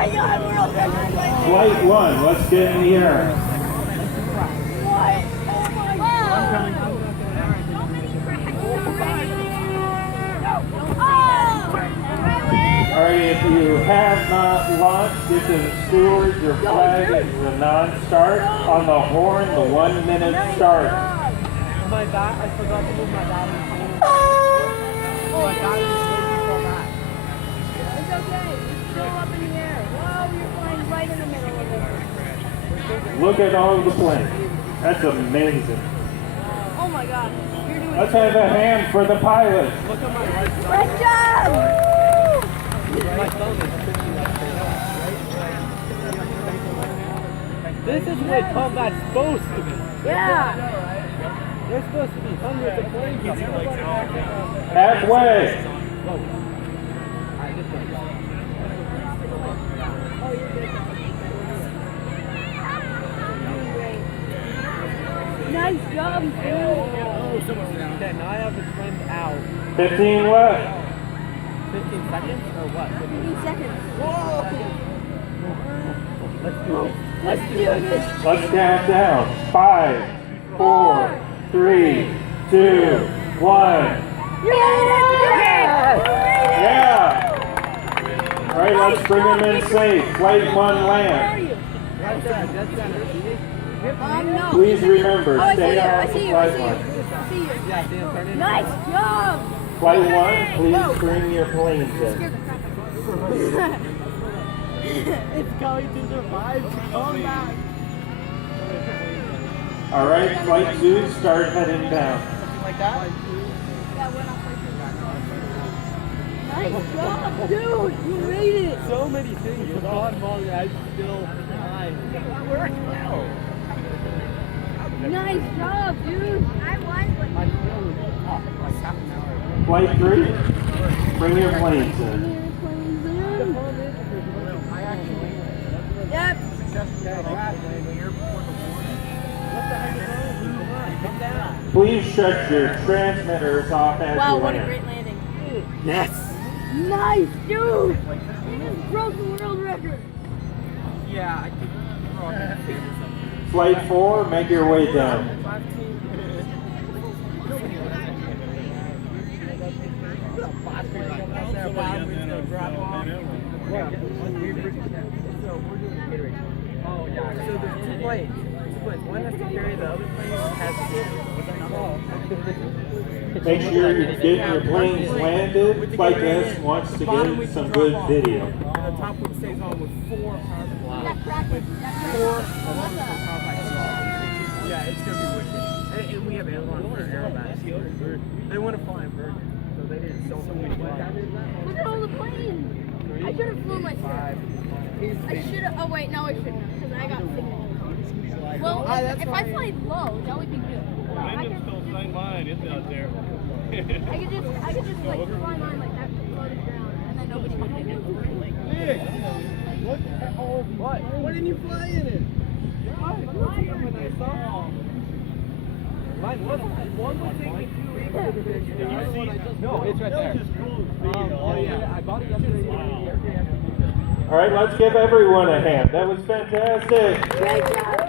my God, world record! Flight 1, let's get in the air. What? Oh my God! Alright, if you have not launched, get to the stewards, your flag is the non-start. On the horn, the 1 minute start. My bat, I forgot to move my battery. My battery is way before that. It's okay. It's still up in the air. Whoa, you're flying right in the middle of it. Look at all the planes. That's amazing. Oh my God. You're doing Let's have a hand for the pilots. Look at my right side. Great job! My phone is 50 up there. This is what combat's supposed to be. Yeah. There's supposed to be hundreds of planes up there. Halfway. Nice job, dude. Okay, now I have to trend out. 15 left. 15 seconds or what? 15 seconds. Let's do it. Let's do this. Let's count down. 5, 4, 3, 2, 1. You made it! Yeah! Alright, let's bring them in safe. Flight 1 land. Right there, dead center. No. Please remember, Oh, I see stay you. off I the see you. flight I see you. line. I see you. Yeah, Dan, turn it. Nice job. Flight 1, please bring your planes in. It's going to survive to come back. Alright, Flight 2, start heading down. Something like that? Nice job, dude. You made it. So many things have gone wrong and I'm still fine. It worked well. Nice job, dude. I won. My skill was up like half an hour. Flight 3, bring your planes in. I actually Yep. successfully landed in the airport. What the heck is wrong? Come down. Please shut your transmitters off as Wow, you what a land. great landing. Yes. Nice, dude. You just broke the world record. Yeah, I think. Flight 4, make your way down. Oh yeah. So there's two planes. One has to carry the other plane has to. Make sure you're getting your planes landed. Flight S wants to get some good video. And the top one stays on with 4 power. That practice. Yeah, it's gonna be wicked. And we have ailerons for aerobats. They want to fly in Virgin, so they did so many flights. Look at all the planes. I should have flew myself. I should have. Oh wait, no, I shouldn't, because I got signal. Well, if I fly low, that would be good. Engine still flying line, it's out there. I could just like fly mine like that to float it down, and then nobody would hit it. What? Why didn't you fly in it? One would take me 2 weeks to the video. No, it's right there. Yeah, I bought it yesterday. Alright, let's give everyone a hand. That was fantastic. Great job.